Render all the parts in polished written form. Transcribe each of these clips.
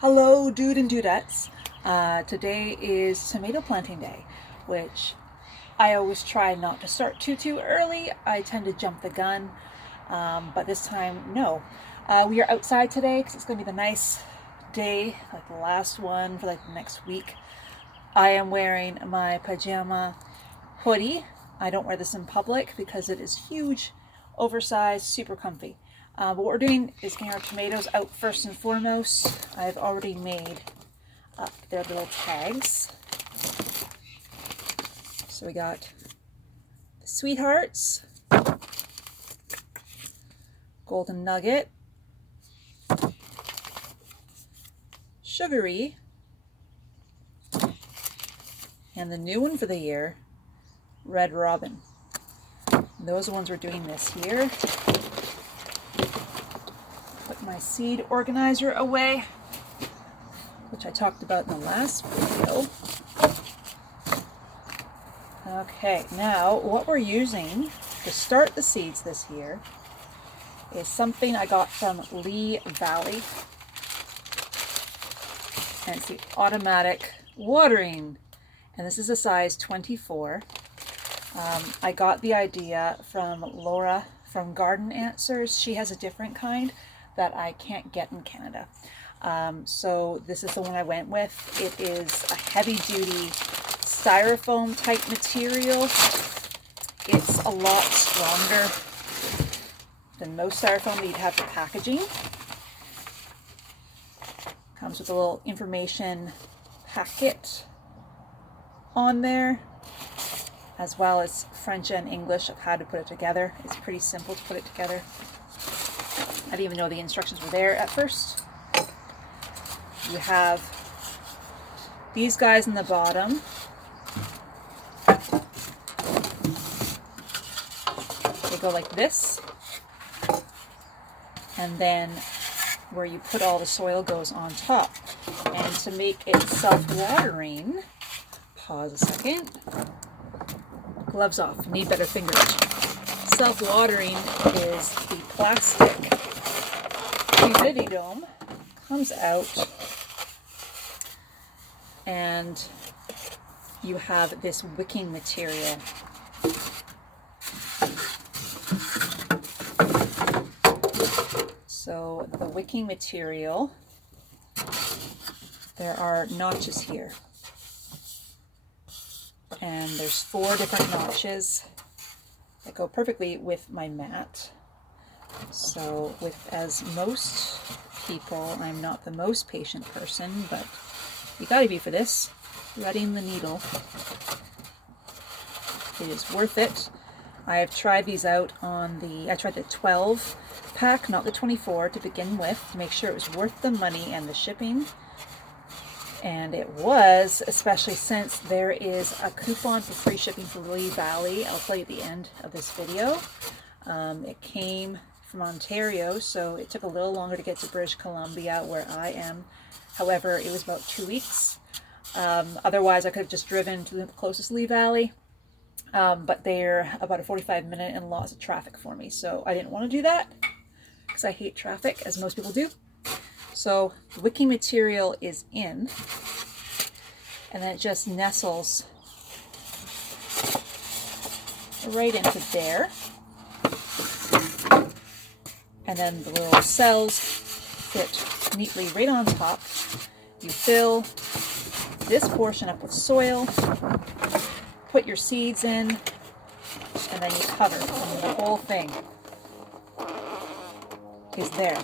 Hello, dude and dudettes. Today is tomato planting day, which I always try not to start too early. I tend to jump the gun, but this time, no. We are outside today because it's going to be the nice day, like the last one for like the next week. I am wearing my pajama hoodie. I don't wear this in public because it is huge, oversized, super comfy. But what we're doing is getting our tomatoes out first and foremost. I've already made up their little tags. So we got the Sweethearts, Golden Nugget, Sugary, and the new one for the year, Red Robin. And those are the ones we're doing this year. Put my seed organizer away, which I talked about in the last video. Okay, now what we're using to start the seeds this year is something I got from Lee Valley, and it's the automatic watering, and this is a size 24. I got the idea from Laura from Garden Answers. She has a different kind that I can't get in Canada. So this is the one I went with. It is a heavy duty styrofoam type material. It's a lot stronger than most styrofoam that you'd have for packaging. Comes with a little information packet on there, as well as French and English of how to put it together. It's pretty simple to put it together. I didn't even know the instructions were there at first. You have these guys in the bottom. They go like this. And then where you put all the soil goes on top. And to make it self-watering, pause a second. Gloves off, need better fingers. Self-watering is the plastic humidity dome, comes out, and you have this wicking material. So the wicking material, there are notches here. And there's 4 different notches that go perfectly with my mat. So as most people, I'm not the most patient person, but you gotta be for this. Threading the needle. It is worth it. I have tried these out on I tried the 12 pack, not the 24 to begin with, to make sure it was worth the money and the shipping. And it was, especially since there is a coupon for free shipping for Lee Valley. I'll tell you at the end of this video. It came from Ontario, so it took a little longer to get to British Columbia, where I am. However, it was about 2 weeks. Otherwise, I could have just driven to the closest Lee Valley. But they're about a 45-minute and lots of traffic for me. So I didn't want to do that because I hate traffic, as most people do. So the wicking material is in, and then it just nestles right into there. And then the little cells fit neatly right on top. You fill this portion up with soil, put your seeds in, and then you cover, and the whole thing is there.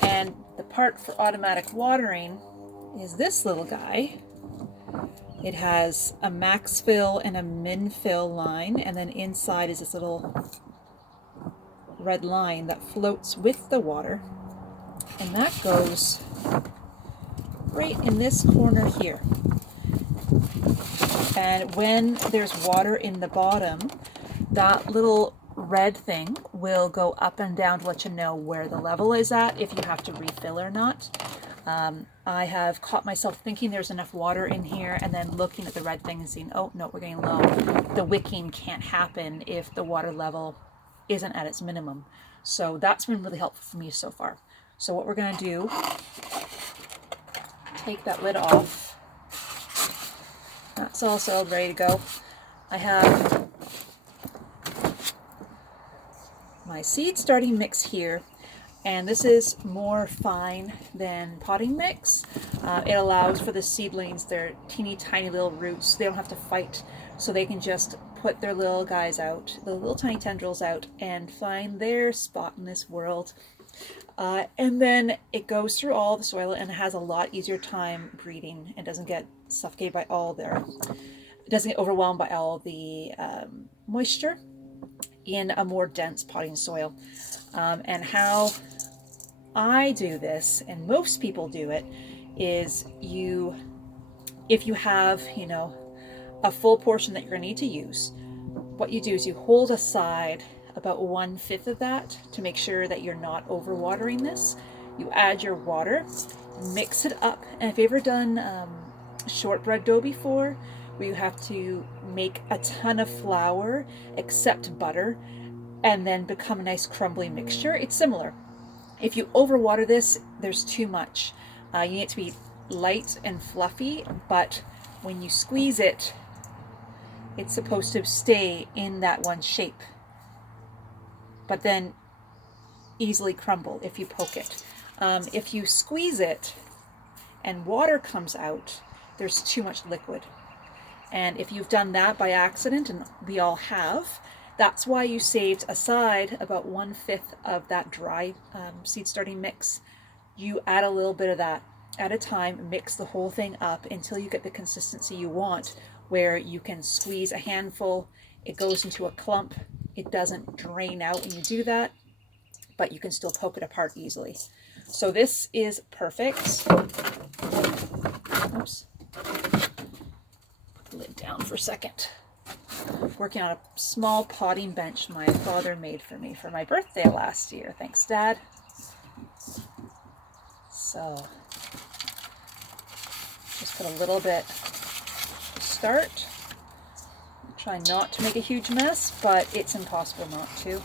And the part for automatic watering is this little guy. It has a max fill and a min fill line, and then inside is this little red line that floats with the water, and that goes right in this corner here. And when there's water in the bottom, that little red thing will go up and down to let you know where the level is at, if you have to refill or not. I have caught myself thinking there's enough water in here, and then looking at the red thing and seeing, oh no, we're getting low. The wicking can't happen if the water level isn't at its minimum. So that's been really helpful for me so far. So what we're going to do take that lid off. That's all settled, ready to go. I have my seed starting mix here, and this is more fine than potting mix. It allows for the seedlings, their teeny tiny little roots, they don't have to fight, so they can just put their little guys out, the little tiny tendrils out, and find their spot in this world. And then it goes through all the soil and has a lot easier time breeding and doesn't get suffocated by all their, it doesn't get overwhelmed by all the moisture in a more dense potting soil. And how I do this, and most people do it, is if you have, you know, a full portion that you're going to need to use, what you do is you hold aside about 1/5 of that to make sure that you're not overwatering this. You add your water, mix it up, and if you've ever done shortbread dough before, where you have to make a ton of flour except butter and then become a nice crumbly mixture, it's similar. If you overwater this, there's too much. You need it to be light and fluffy, but when you squeeze it, it's supposed to stay in that one shape, but then easily crumble if you poke it. If you squeeze it and water comes out, there's too much liquid. And if you've done that by accident, and we all have, that's why you saved aside about 1/5 of that dry seed starting mix. You add a little bit of that at a time, mix the whole thing up until you get the consistency you want, where you can squeeze a handful, it goes into a clump, it doesn't drain out when you do that, but you can still poke it apart easily. So this is perfect. Oops. Put the lid down for a second. Working on a small potting bench my father made for me for my birthday last year. Thanks, Dad. So just put a little bit to start. Try not to make a huge mess, but it's impossible not to.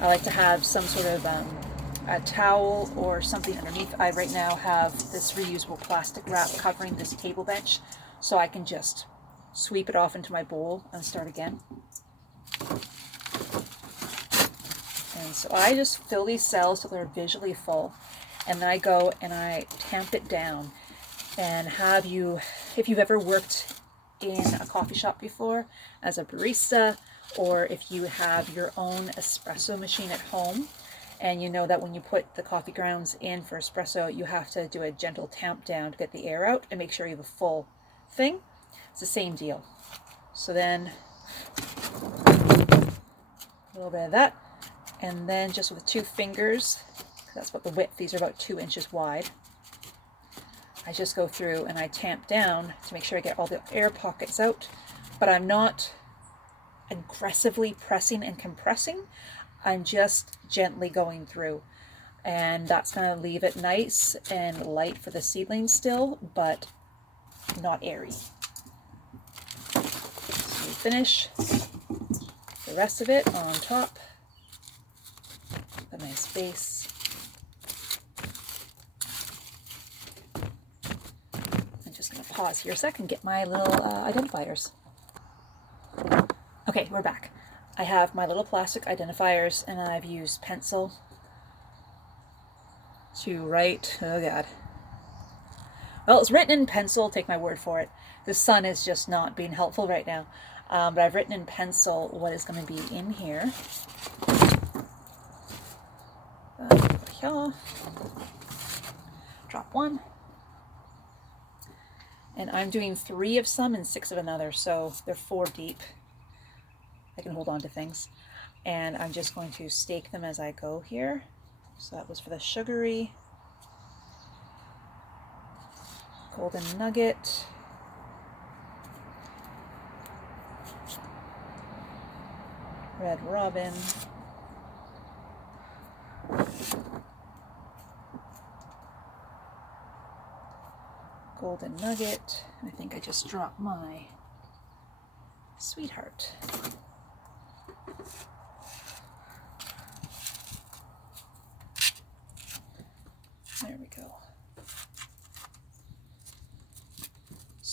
I like to have some sort of a towel or something underneath. I right now have this reusable plastic wrap covering this table bench, so I can just sweep it off into my bowl and start again. And so I just fill these cells till they're visually full, and then I go and I tamp it down. And if you've ever worked in a coffee shop before as a barista, or if you have your own espresso machine at home, and you know that when you put the coffee grounds in for espresso, you have to do a gentle tamp down to get the air out and make sure you have a full thing. It's the same deal. So then a little bit of that, and then just with 2 fingers, that's what the width, these are about 2 inches wide, I just go through and I tamp down to make sure I get all the air pockets out, but I'm not aggressively pressing and compressing. I'm just gently going through, and that's going to leave it nice and light for the seedlings still, but not airy. So we finish the rest of it on top, a nice base. I'm just going to pause here a second and get my little identifiers. Okay, we're back. I have my little plastic identifiers, and I've used pencil to write, oh God. Well, it's written in pencil, take my word for it. The sun is just not being helpful right now. But I've written in pencil what is going to be in here. Drop one. And I'm doing 3 of some and 6 of another, so they're 4 deep. I can hold on to things. And I'm just going to stake them as I go here. So that was for the sugary, golden nugget, red robin, golden nugget. I think I just dropped my sweetheart. There we go.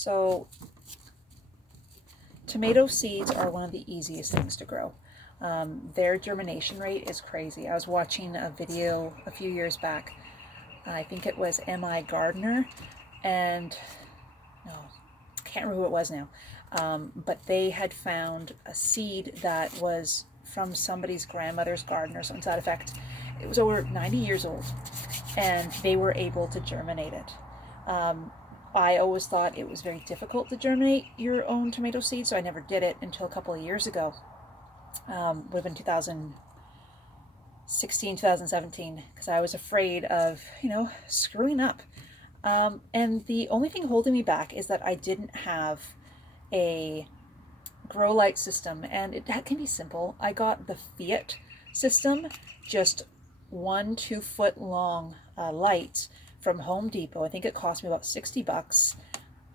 So tomato seeds are one of the easiest things to grow. Their germination rate is crazy. I was watching a video a few years back. I think it was M.I. Gardner, and no, can't remember who it was now. But they had found a seed that was from somebody's grandmother's garden or something to that effect. It was over 90 years old, and they were able to germinate it. I always thought it was very difficult to germinate your own tomato seed, so I never did it until a couple of years ago. Would have been 2016, 2017, because I was afraid of, screwing up. And the only thing holding me back is that I didn't have a grow light system, and that can be simple. I got the Fiat system, just 2-foot long light from Home Depot. I think it cost me about 60 bucks.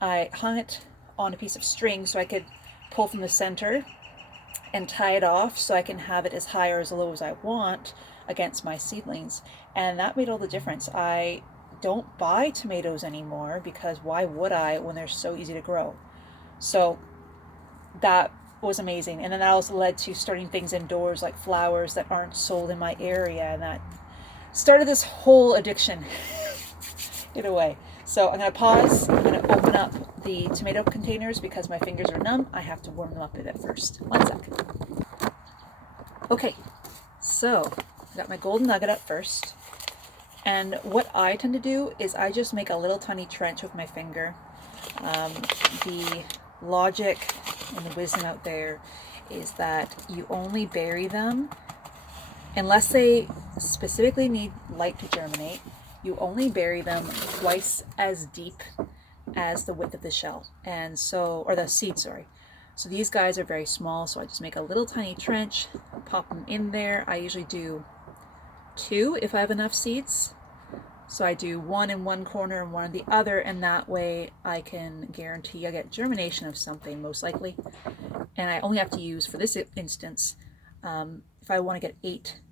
I hung it on a piece of string so I could pull from the center and tie it off so I can have it as high or as low as I want against my seedlings. And that made all the difference. I don't buy tomatoes anymore because why would I when they're so easy to grow? So that was amazing. And then that also led to starting things indoors like flowers that aren't sold in my area, and that started this whole addiction in a way. So I'm going to pause. I'm going to open up the tomato containers because my fingers are numb. I have to warm them up a bit first. One sec. Okay, so I got my golden nugget up first. And what I tend to do is I just make a little tiny trench with my finger. The logic and the wisdom out there is that you only bury them unless they specifically need light to germinate. You only bury them twice as deep as the width of the shell, and so, or the seed, sorry. So these guys are very small, so I just make a little tiny trench, pop them in there. I usually do 2 if I have enough seeds. So I do 1 in one corner and 1 in the other, and that way I can guarantee I get germination of something, most likely. And I only have to use, for this instance, if I want to get 8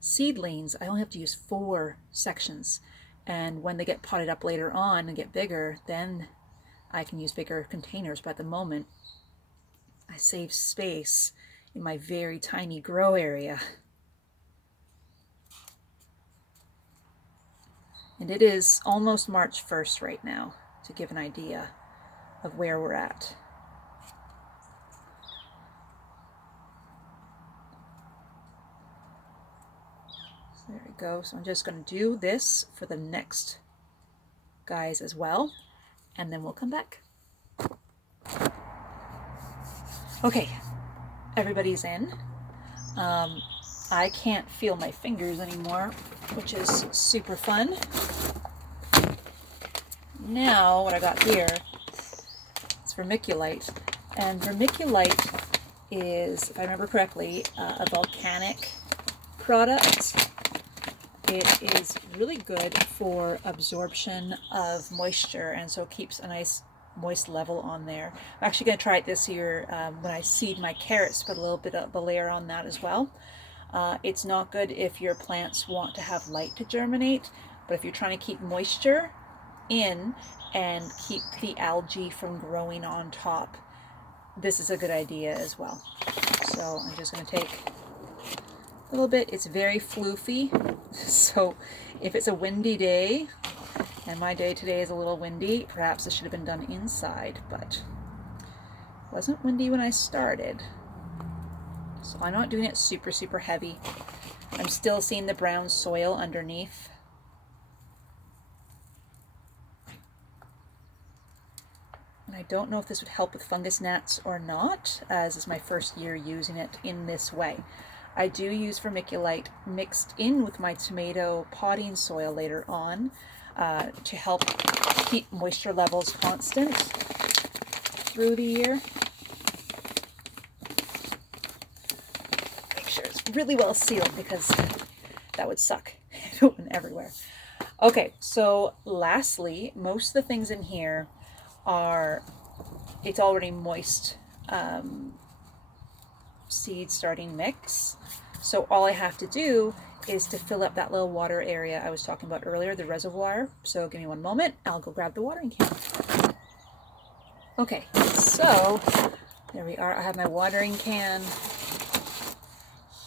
seedlings, I only have to use 4 sections. And when they get potted up later on and get bigger, then I can use bigger containers. But at the moment, I save space in my very tiny grow area. And it is almost March 1st right now, to give an idea of where we're at. So there we go. So I'm just going to do this for the next guys as well, and then we'll come back. Okay, everybody's in. I can't feel my fingers anymore, which is super fun. Now, what I got here is Vermiculite. And Vermiculite is, if I remember correctly, a volcanic product. It is really good for absorption of moisture, and so it keeps a nice moist level on there. I'm actually going to try it this year when I seed my carrots, put a little bit of a layer on that as well. It's not good if your plants want to have light to germinate, but if you're trying to keep moisture in and keep the algae from growing on top, this is a good idea as well. So I'm just going to take a little bit. It's very floofy, so if it's a windy day, and my day today is a little windy, perhaps this should have been done inside, but it wasn't windy when I started. So I'm not doing it super, super heavy. I'm still seeing the brown soil underneath. And I don't know if this would help with fungus gnats or not, as is my first year using it in this way. I do use Vermiculite mixed in with my tomato potting soil later on to help keep moisture levels constant through the year. Make sure it's really well sealed because that would suck if it went everywhere. Okay, so lastly, most of the things in here are, it's already moist seed starting mix. So all I have to do is to fill up that little water area I was talking about earlier, the reservoir. So give me one moment, I'll go grab the watering can. Okay, so there we are. I have my watering can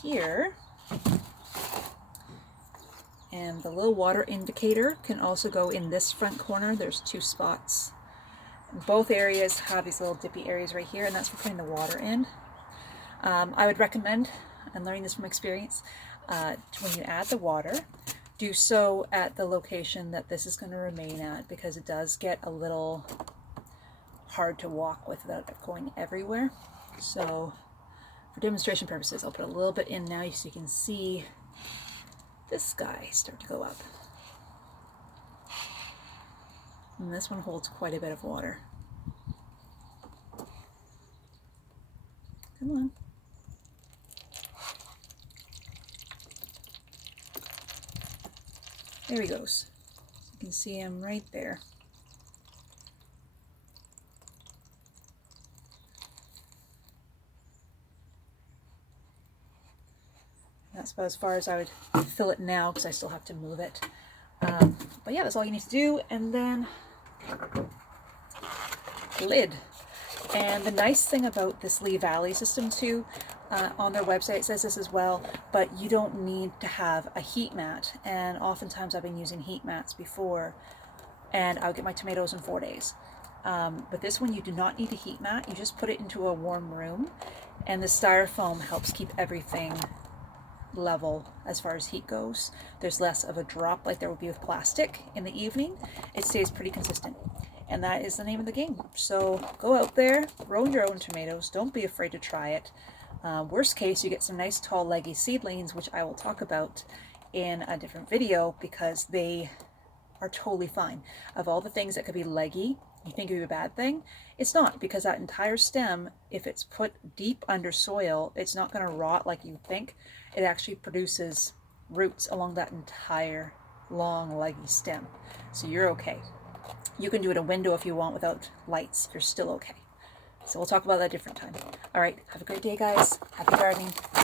here. And the little water indicator can also go in this front corner. There's 2 spots. Both areas have these little dippy areas right here, and that's for putting the water in. I would recommend, and learning this from experience, when you add the water, do so at the location that this is going to remain at, because it does get a little hard to walk with without it going everywhere. So for demonstration purposes, I'll put a little bit in now so you can see this guy start to go up. And this one holds quite a bit of water. Come on. There he goes. You can see him right there. That's about as far as I would fill it now, because I still have to move it. But yeah, that's all you need to do. And then lid. And the nice thing about this Lee Valley system too, on their website it says this as well, but you don't need to have a heat mat. And oftentimes I've been using heat mats before, and I'll get my tomatoes in 4 days. But this one you do not need a heat mat. You just put it into a warm room, and the styrofoam helps keep everything level as far as heat goes. There's less of a drop like there would be with plastic in the evening. It stays pretty consistent, and that is the name of the game. So go out there, grow your own tomatoes. Don't be afraid to try it. Worst case, you get some nice tall leggy seedlings, which I will talk about in a different video, because they are totally fine. Of all the things that could be leggy, you think it would be a bad thing, it's not, because that entire stem, if it's put deep under soil, it's not going to rot like you think. It actually produces roots along that entire long leggy stem. So you're okay. You can do it a window if you want without lights. You're still okay. So we'll talk about that a different time. All right, have a great day, guys. Happy gardening.